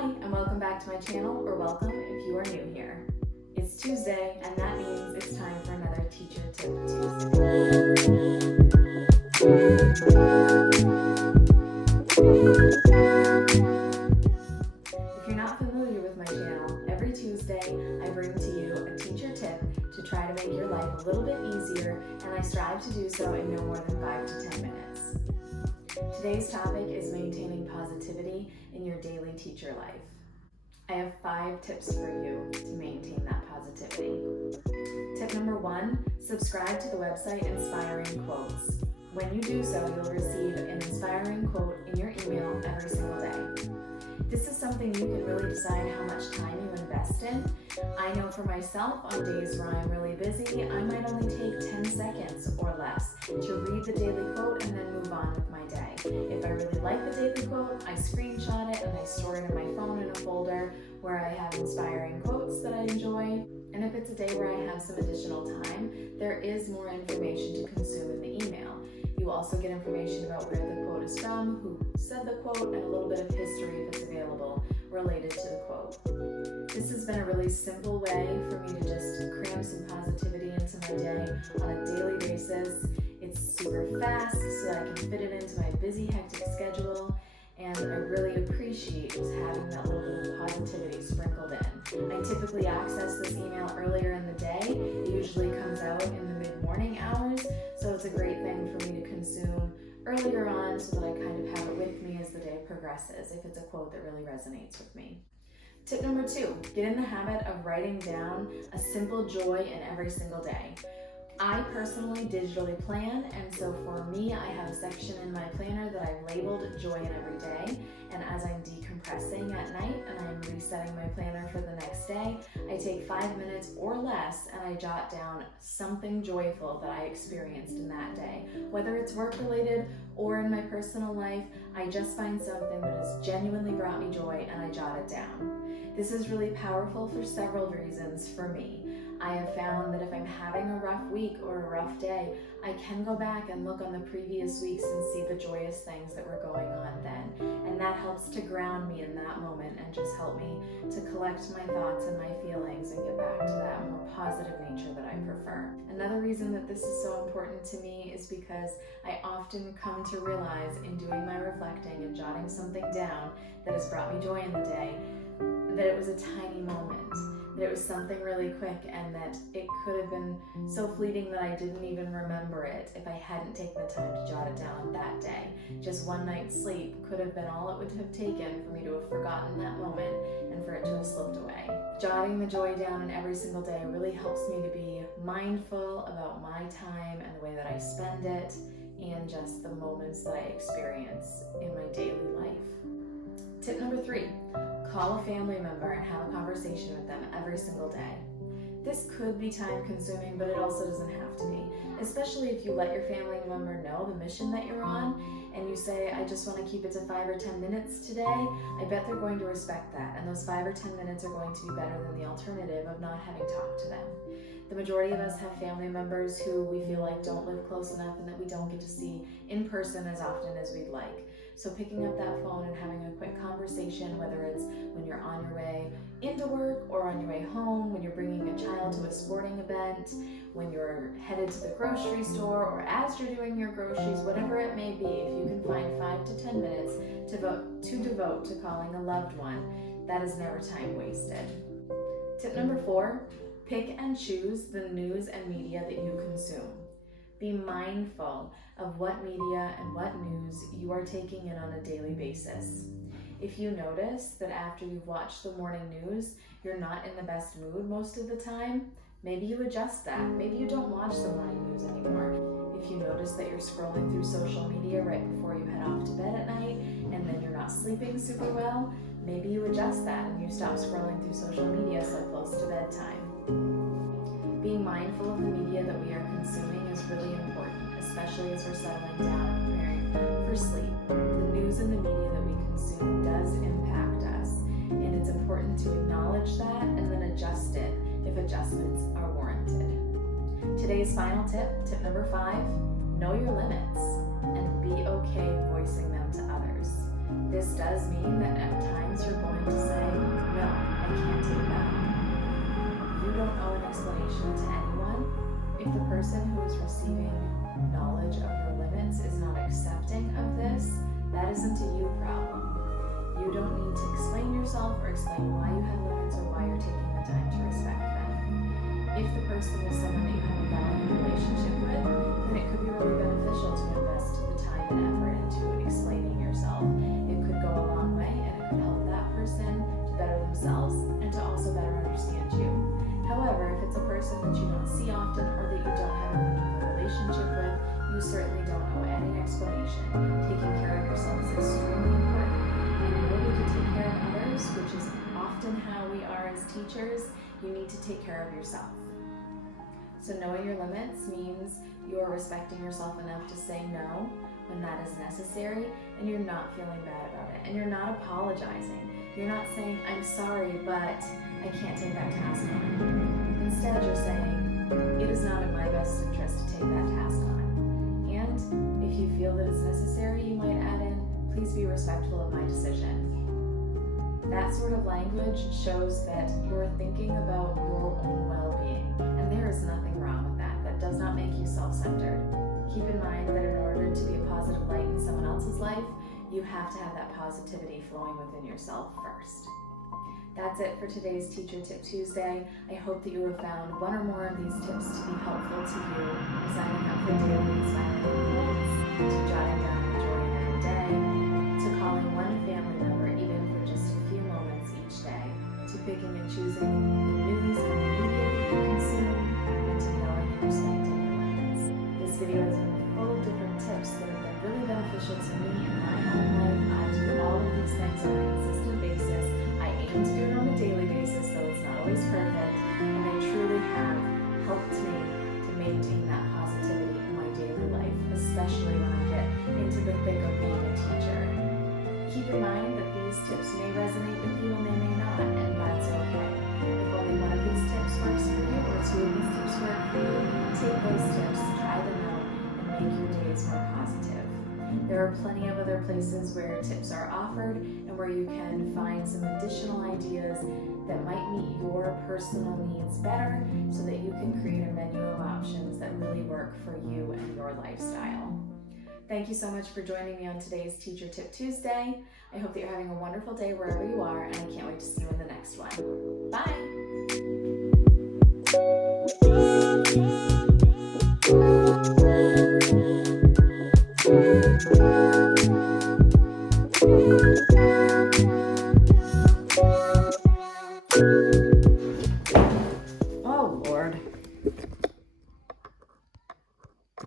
Hi, and welcome back to my channel, or welcome if you are new here. It's Tuesday, and that means it's time for another Teacher Tip Tuesday. If you're not familiar with my channel, every Tuesday I bring to you a teacher tip to try to make your life a little bit easier, and I strive to do so in no more than 5 to 10 minutes. Today's topic is maintaining positivity in your daily teacher life. I have 5 tips for you to maintain that positivity. Tip number 1, subscribe to the website Inspiring Quotes. When you do so, you'll receive an inspiring quote in your email every single day. This is something you can really decide how much time you invest in. I know for myself, on days where I'm really busy, I might only take 10 seconds or less to read the daily quote and then move on with my day. If I really like the daily quote, I screenshot it and I store it in my phone in a folder where I have inspiring quotes that I enjoy. And if it's a day where I have some additional time, there is more information to consume in the email. You also get information about where the quote is from, who said the quote, and a little bit of history if it's available related to the quote. This has been a really simple way for me to just cram some positivity into my day on a daily basis. It's super fast so that I can fit it into my busy, hectic schedule, and I really appreciate just having that little bit of positivity sprinkled in. I typically access this email earlier in the day. It usually comes out in the mid-morning hours, so it's a great thing for me to consume earlier on so that I kind of have it with me as the day progresses if it's a quote that really resonates with me. Tip number 2, get in the habit of writing down a simple joy in every single day. I personally digitally plan, and so for me, I have a section in my planner that I've labeled Joy in Every Day, and as I'm decompressing at night and I'm resetting my planner for the next day, I take 5 minutes or less and I jot down something joyful that I experienced in that day. Whether it's work-related or in my personal life, I just find something that has genuinely brought me joy and I jot it down. This is really powerful for several reasons for me. I have found that if I'm having a rough week or a rough day, I can go back and look on the previous weeks and see the joyous things that were going on then. And that helps to ground me in that moment and just help me to collect my thoughts and my feelings and get back to that more positive nature that I prefer. Another reason that this is so important to me is because I often come to realize in doing my reflecting and jotting something down that has brought me joy in the day, that it was a tiny moment, that it was something really quick, and that it could have been so fleeting that I didn't even remember it if I hadn't taken the time to jot it down that day. Just one night's sleep could have been all it would have taken for me to have forgotten that moment and for it to have slipped away. Jotting the joy down in every single day really helps me to be mindful about my time and the way that I spend it and just the moments that I experience in my daily life. Tip number 3, call a family member and have a conversation with them every single day. This could be time consuming, but it also doesn't have to be, especially if you let your family member know the mission that you're on and you say, I just want to keep it to 5 or 10 minutes today. I bet they're going to respect that, and those 5 or 10 minutes are going to be better than the alternative of not having talked to them. The majority of us have family members who we feel like don't live close enough and that we don't get to see in person as often as we'd like. So picking up that phone and having a quick conversation, whether it's when you're on your way into work or on your way home, when you're bringing a child to a sporting event, when you're headed to the grocery store, or as you're doing your groceries, whatever it may be, if you can find 5 to 10 minutes to devote to calling a loved one, that is never time wasted. Tip number 4, pick and choose the news and media that you consume. Be mindful of what media and what news you are taking in on a daily basis. If you notice that after you've watched the morning news, you're not in the best mood most of the time, maybe you adjust that. Maybe you don't watch the morning news anymore. If you notice that you're scrolling through social media right before you head off to bed at night and then you're not sleeping super well, maybe you adjust that and you stop scrolling through social media so close to bedtime. Being mindful of the media that we are consuming is really important, especially as we're settling down and preparing for sleep. The news and the media that we consume does impact us, and it's important to acknowledge that and then adjust it if adjustments are warranted. Today's final tip, tip number 5, know your limits and be okay voicing them to others. This does mean that at times you're going to say explain why you have limits or why you're taking the time to respect them. If the person is someone that you have a valued relationship with, then it could be really beneficial to invest the time and effort into explaining yourself. It could go a long way, and it could help that person to better themselves and to also better understand you. However, if it's a person that you don't see often or that you don't have a meaningful relationship with, you certainly don't owe any explanation. Taking care of yourself is extremely important, and in order to take care of others, which is often how we are as teachers, you need to take care of yourself. So knowing your limits means you're respecting yourself enough to say no when that is necessary, and you're not feeling bad about it, and you're not apologizing. You're not saying, I'm sorry, but I can't take that task on. Instead, you're saying, it is not in my best interest to take that task on. And if you feel that it's necessary, you might add in, please be respectful of my decision. That sort of language shows that you're thinking about your own well-being, and there is nothing wrong with that. That does not make you self-centered. Keep in mind that in order to be a positive light in someone else's life, you have to have that positivity flowing within yourself first. That's it for today's Teacher Tip Tuesday. I hope that you have found one or more of these tips to be helpful to you, signing up for daily inspiring quotes, to jotting down the joy in every day, to calling one family member even for just a few moments each day, to picking and choosing the news and the media that you consume, and to knowing and respecting your limits. This video has been full of different tips that have been really beneficial to me in my own life. I do all of these things on a consistent basis. I aim to do it on a daily basis, though it's not always perfect, and they truly have helped me to maintain that positivity in my daily life, especially when I get into the thick of being a teacher. Keep in mind that these tips may resonate with you and they may not, and that's okay. If only one of these tips works for you, or two of these tips work for you, take those tips, try them out, and make your days more positive. There are plenty of other places where tips are offered and where you can find some additional ideas that might meet your personal needs better so that you can create a menu of options that really work for you and your lifestyle. Thank you so much for joining me on today's Teacher Tip Tuesday. I hope that you're having a wonderful day wherever you are, and I can't wait to see you in the next one. Bye!